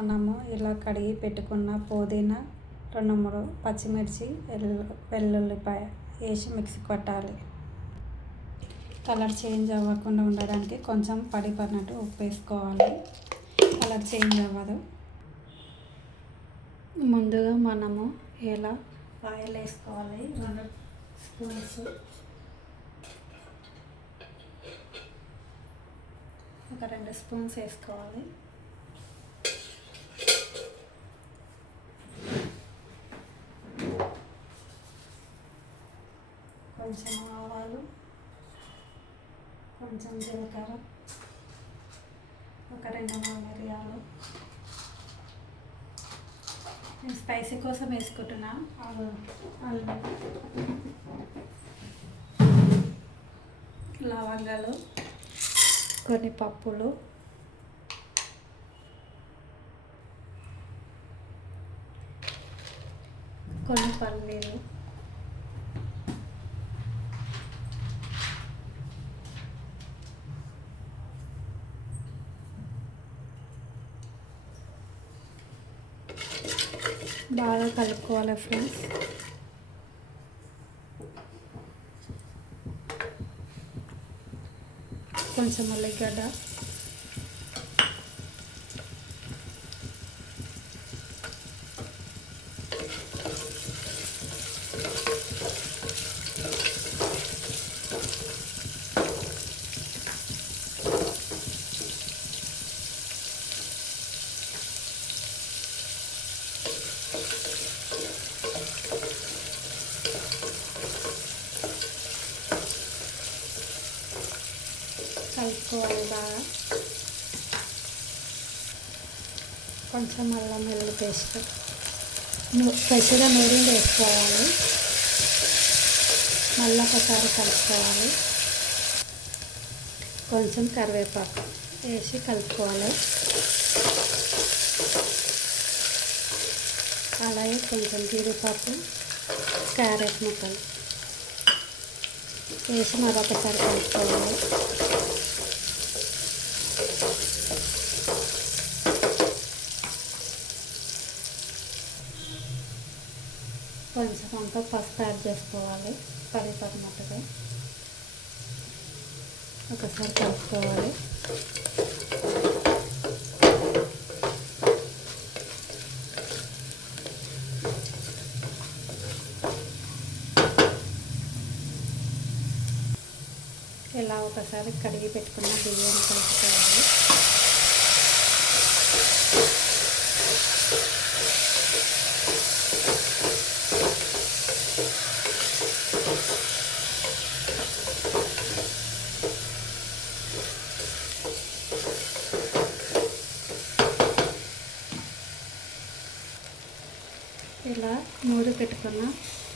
మనము ఇలా కడిగి పెట్టుకున్న పుదీనా, 2-3 పచ్చిమిర్చి, వెల్లుల్లిపాయ వేసి మిక్సీ కొట్టాలి. కలర్ చేంజ్ అవ్వకుండా ఉండడానికి కొంచెం పడినట్టు ఉప్పు వేసుకోవాలి. కలర్ చేంజ్ అవ్వదు. ముందుగా మనము ఇలా ఆయిల్ వేసుకోవాలి. 2 స్పూన్స్, ఒక 2 స్పూన్స్ వేసుకోవాలి. కొంచెం ఆవాలు, కొంచెం జీలకర్ర, ఒక 2 మిరియాలు. నేను స్పైసీ కోసం వేసుకుంటున్నా. లవంగాలు, కొన్ని పప్పులు, కొన్ని పల్లీలు, బాగా కలుపుకోవాలి ఫ్రెండ్స్. కొంచెం ఉల్లిగడ్డ, కలుపుకోవాలి బాగా. కొంచెం అల్లం వెల్లుల్లి పేస్ట్, ఫ్రెష్గా నూనె వేసుకోవాలి. మళ్ళీ ఒకసారి కలుపుకోవాలి. కొంచెం కరివేపాకు వేసి కలుపుకోవాలి. అలాగే కొంచెం జీడిపప్పు, క్యారెట్ ముక్కలు వేసి మరొకసారి కలుపుకోవాలి. కొంచెం అంతా పసుపు యాడ్ చేసుకోవాలి. పడినట్టుగా ఒకసారి కలుపుకోవాలి. ఇలా ఒకసారి కడిగి పెట్టుకున్న బియ్యాన్ని కలుపుకోవాలి. ఇలా నూరి పెట్టుకున్న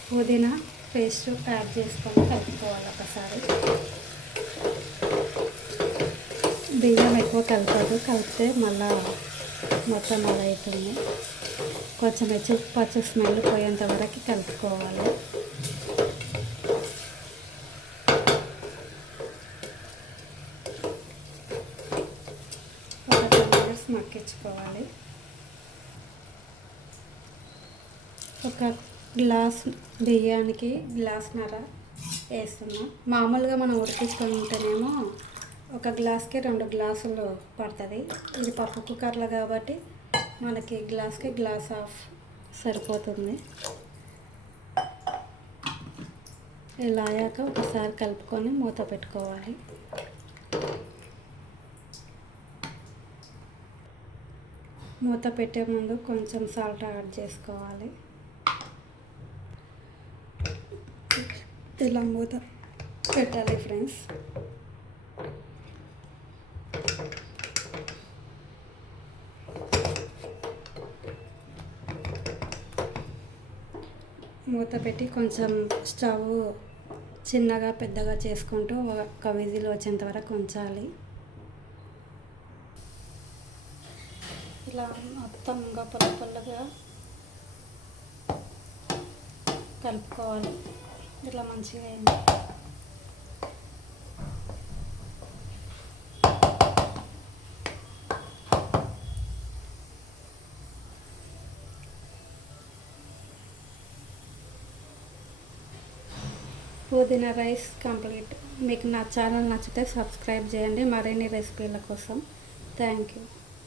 పుదీనా పేస్ట్ యాడ్ చేసుకొని కలుపుకోవాలి ఒకసారి. బియ్యం ఎక్కువ కలపదు, కలిపితే మళ్ళా మొత్తం అలా అవుతుంది. కొంచెం పచ్చి స్మెల్ పోయేంత వరకు కలుపుకోవాలి. ఒక 10 మినిట్స్ మగ్గించుకోవాలి. ఒక గ్లాస్ బియ్యానికి గ్లాస్న్నర వేస్తున్నాం. మామూలుగా మనం ఉడికించుకొని ఉంటేనేమో ఒక గ్లాస్కి 2 గ్లాసులు పడుతుంది. ఇది పప్పు కుక్కర్లో కాబట్టి మనకి గ్లాస్కి గ్లాస్ హాఫ్ సరిపోతుంది. ఇలా అయ్యాక ఒకసారి కలుపుకొని మూత పెట్టుకోవాలి. మూత పెట్టే ముందు కొంచెం సాల్ట్ యాడ్ చేసుకోవాలి. ఇలా మూత పెట్టాలి ఫ్రెండ్స్. మూత పెట్టి కొంచెం స్టవ్ చిన్నగా పెద్దగా చేసుకుంటూ ఒక విజిల్ వచ్చేంత వరకు ఉంచాలి. ఇలా మొత్తం పుల్లగా కలుపుకోవాలి. ఇట్లా మంచిగా అయింది. పుదీనా రైస్ కంప్లీట్. మీకు నా ఛానల్ నచ్చితే సబ్స్క్రైబ్ చేయండి మరిన్ని రెసిపీల కోసం. Thank you.